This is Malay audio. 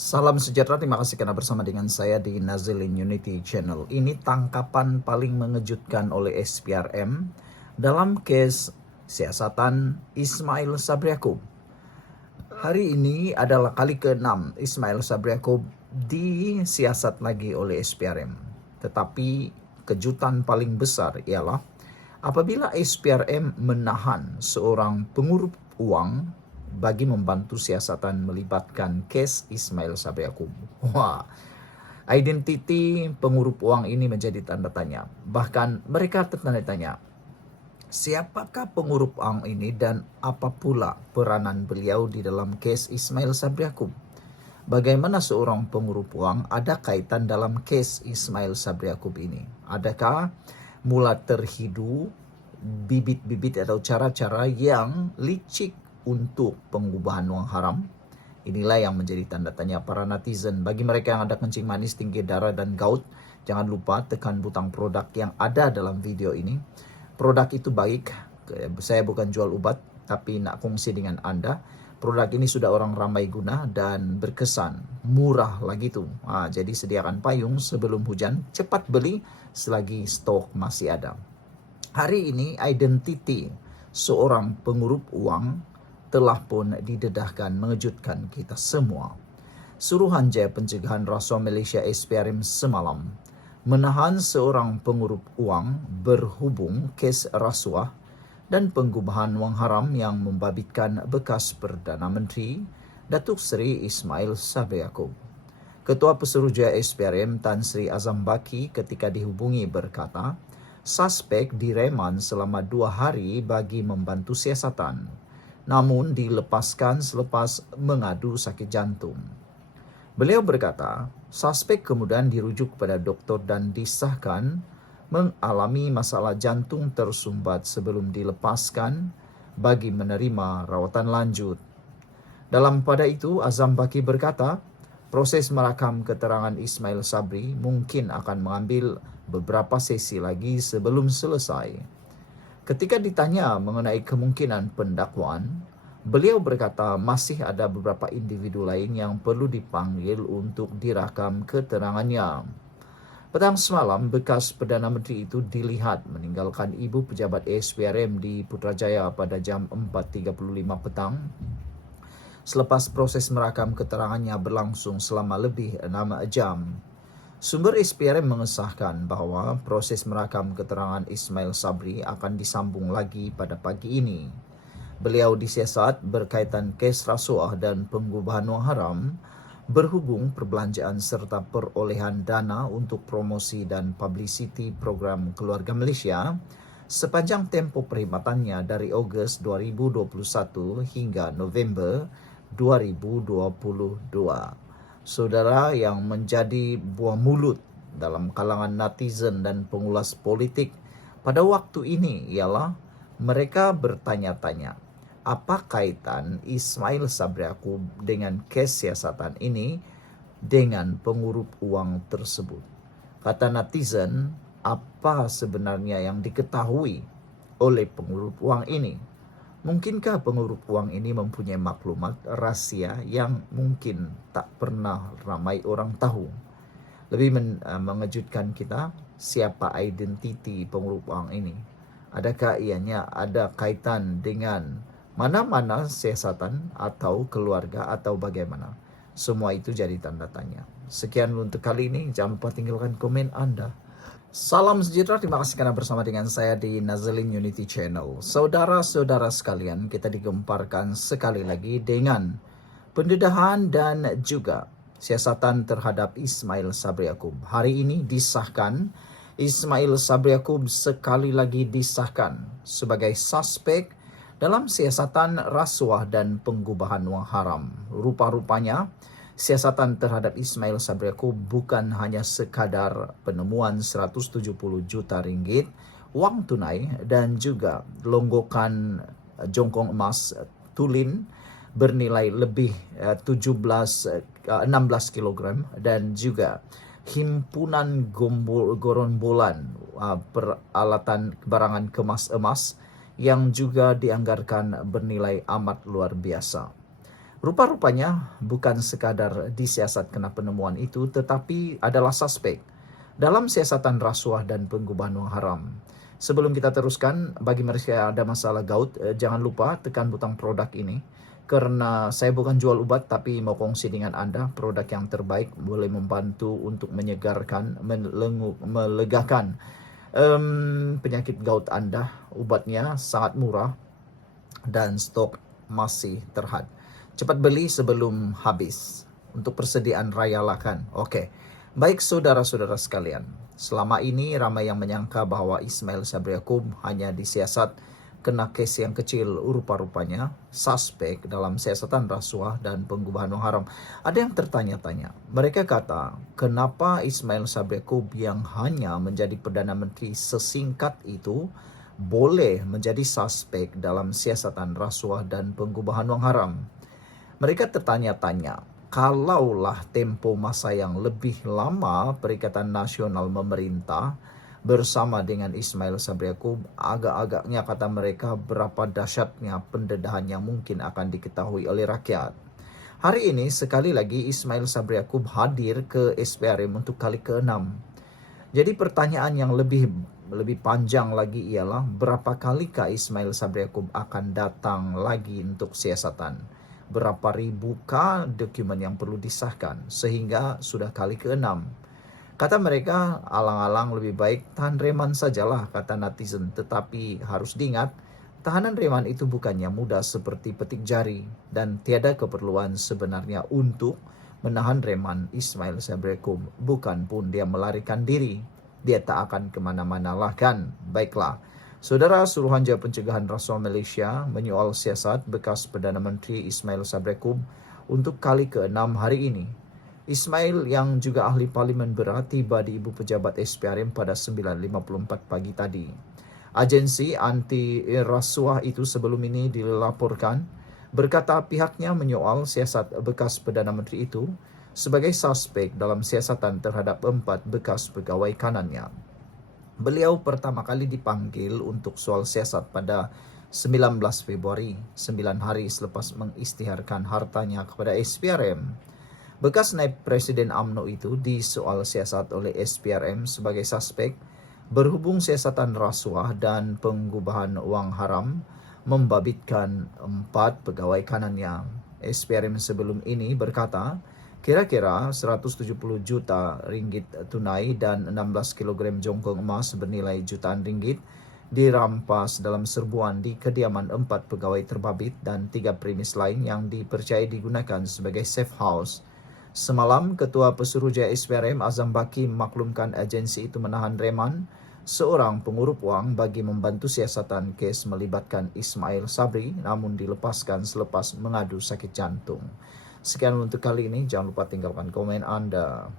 Salam sejahtera, terima kasih karena bersama dengan saya di Nazilin Unity Channel. Ini tangkapan paling mengejutkan oleh SPRM dalam case siasatan Ismail Sabri Yaakob. Hari ini adalah kali ke-6 Ismail Sabri Yaakob disiasat lagi oleh SPRM. Tetapi kejutan paling besar ialah apabila SPRM menahan seorang pengurup uang bagi membantu siasatan melibatkan kes Ismail Sabri Yaakob. Wah, identiti pengurup uang ini menjadi tanda tanya. Bahkan mereka tertanya-tanya, siapakah pengurup uang ini dan apa pula peranan beliau di dalam kes Ismail Sabri Yaakob? Bagaimana seorang pengurup uang ada kaitan dalam kes Ismail Sabri Yaakob ini? Adakah mula terhidu bibit-bibit atau cara-cara yang licik untuk pengubahan uang haram? Inilah yang menjadi tanda tanya para netizen. Bagi mereka yang ada kencing manis, tinggi darah, dan gout, jangan lupa tekan butang produk yang ada dalam video ini. Produk itu baik, saya bukan jual obat, tapi nak kongsi dengan Anda. Produk ini sudah orang ramai guna dan berkesan, murah lagi tuh. Jadi sediakan payung sebelum hujan, cepat beli selagi stok masih ada. Hari ini identiti seorang pengurup uang telah pun didedahkan mengejutkan kita semua. Suruhanjaya Pencegahan Rasuah Malaysia SPRM semalam menahan seorang pengurup uang berhubung kes rasuah dan pengubahan wang haram yang membabitkan bekas Perdana Menteri Datuk Seri Ismail Sabri Yaakob. Ketua Pesuruhjaya SPRM Tan Sri Azam Baki ketika dihubungi berkata, suspek direman selama 2 hari bagi membantu siasatan, namun dilepaskan selepas mengadu sakit jantung. Beliau berkata, suspek kemudian dirujuk kepada doktor dan disahkan mengalami masalah jantung tersumbat sebelum dilepaskan bagi menerima rawatan lanjut. Dalam pada itu, Azam Baki berkata, proses merakam keterangan Ismail Sabri mungkin akan mengambil beberapa sesi lagi sebelum selesai. Ketika ditanya mengenai kemungkinan pendakwaan, beliau berkata masih ada beberapa individu lain yang perlu dipanggil untuk dirakam keterangannya. Petang semalam, bekas Perdana Menteri itu dilihat meninggalkan ibu pejabat SPRM di Putrajaya pada jam 4.35 petang. Selepas proses merakam keterangannya berlangsung selama lebih 6 jam. Sumber SPRM mengesahkan bahawa proses merakam keterangan Ismail Sabri akan disambung lagi pada pagi ini. Beliau disiasat berkaitan kes rasuah dan pengubahan wang haram, berhubung perbelanjaan serta perolehan dana untuk promosi dan publicity program Keluarga Malaysia sepanjang tempoh perkhidmatannya dari Ogos 2021 hingga November 2022. Saudara, yang menjadi buah mulut dalam kalangan netizen dan pengulas politik pada waktu ini ialah mereka bertanya-tanya, apa kaitan Ismail Sabri Yaakob dengan kes siasatan ini dengan pengurup uang tersebut? Kata netizen, apa sebenarnya yang diketahui oleh pengurup uang ini? Mungkinkah pengurup uang ini mempunyai maklumat rahsia yang mungkin tak pernah ramai orang tahu? Lebih mengejutkan kita, siapa identiti pengurup uang ini? Adakah ianya ada kaitan dengan mana-mana siasatan atau keluarga atau bagaimana? Semua itu jadi tanda tanya. Sekian untuk kali ini, jangan lupa tinggalkan komen Anda. Salam sejahtera, terima kasih karena bersama dengan saya di Nazilin Unity Channel. Saudara-saudara sekalian, kita digemparkan sekali lagi dengan pendedahan dan juga siasatan terhadap Ismail Sabri Yaakob. Hari ini disahkan, Ismail Sabri Yaakob sekali lagi disahkan sebagai suspek dalam siasatan rasuah dan pengubahan wang haram. Rupa-rupanya, siasatan terhadap Ismail Sabri Yaakob bukan hanya sekadar penemuan 170 juta ringgit wang tunai dan juga longgokan jongkong emas tulin bernilai lebih 16 kilogram dan juga himpunan gorombolan peralatan barangan kemas emas yang juga dianggarkan bernilai amat luar biasa. Rupa-rupanya bukan sekadar disiasat kena penemuan itu, tetapi adalah suspek dalam siasatan rasuah dan pengubahan wang haram. Sebelum kita teruskan, bagi mereka yang ada masalah gout, jangan lupa tekan butang produk ini. Karena saya bukan jual obat, tapi mau kongsi dengan Anda, produk yang terbaik boleh membantu untuk menyegarkan, melegakan penyakit gout Anda. Obatnya sangat murah dan stok masih terhad. Cepat beli sebelum habis. Untuk persediaan rayakan. Oke. Baik saudara-saudara sekalian. Selama ini ramai yang menyangka bahwa Ismail Sabri Yaakob hanya disiasat kena kes yang kecil, rupa-rupanya suspek dalam siasatan rasuah dan pengubahan wang haram. Ada yang tertanya-tanya. Mereka kata, kenapa Ismail Sabri Yaakob yang hanya menjadi Perdana Menteri sesingkat itu boleh menjadi suspek dalam siasatan rasuah dan pengubahan wang haram? Mereka tertanya-tanya, kalaulah tempo masa yang lebih lama Perikatan Nasional memerintah bersama dengan Ismail Sabri Yaakob, agak-agaknya kata mereka berapa dahsyatnya pendedahan yang mungkin akan diketahui oleh rakyat. Hari ini sekali lagi Ismail Sabri Yaakob hadir ke SPRM untuk kali ke-6. Jadi pertanyaan yang lebih panjang lagi ialah berapa kalikah Ismail Sabri Yaakob akan datang lagi untuk siasatan? Berapa ribukah dokumen yang perlu disahkan sehingga sudah kali ke-6? Kata mereka, alang-alang lebih baik tahan reman sajalah, kata netizen. Tetapi harus diingat, tahanan reman itu bukannya mudah seperti petik jari dan tiada keperluan sebenarnya untuk menahan reman Ismail Sabri Yaakob. Bukan pun dia melarikan diri, dia tak akan kemana-mana lah kan. Baiklah, Saudara, Suruhanjaya Pencegahan Rasuah Malaysia menyoal siasat bekas Perdana Menteri Ismail Sabri Yaakob untuk kali ke-6 hari ini. Ismail yang juga ahli parlimen berat tiba di Ibu Pejabat SPRM pada 9.54 pagi tadi. Agensi anti rasuah itu sebelum ini dilaporkan berkata pihaknya menyoal siasat bekas Perdana Menteri itu sebagai suspek dalam siasatan terhadap 4 bekas pegawai kanannya. Beliau pertama kali dipanggil untuk soal siasat pada 19 Februari, 9 hari selepas mengisytiharkan hartanya kepada SPRM. Bekas naib Presiden UMNO itu disoal siasat oleh SPRM sebagai suspek berhubung siasatan rasuah dan pengubahan wang haram membabitkan 4 pegawai kanannya. SPRM sebelum ini berkata, kira-kira 170 juta ringgit tunai dan 16 kg jongkong emas bernilai jutaan ringgit dirampas dalam serbuan di kediaman 4 pegawai terbabit dan 3 premis lain yang dipercayai digunakan sebagai safe house. Semalam, Ketua Pesuruhjaya SPRM Azam Baki memaklumkan agensi itu menahan reman seorang pengurup wang bagi membantu siasatan kes melibatkan Ismail Sabri namun dilepaskan selepas mengadu sakit jantung. Sekian untuk kali ini, jangan lupa tinggalkan komen Anda.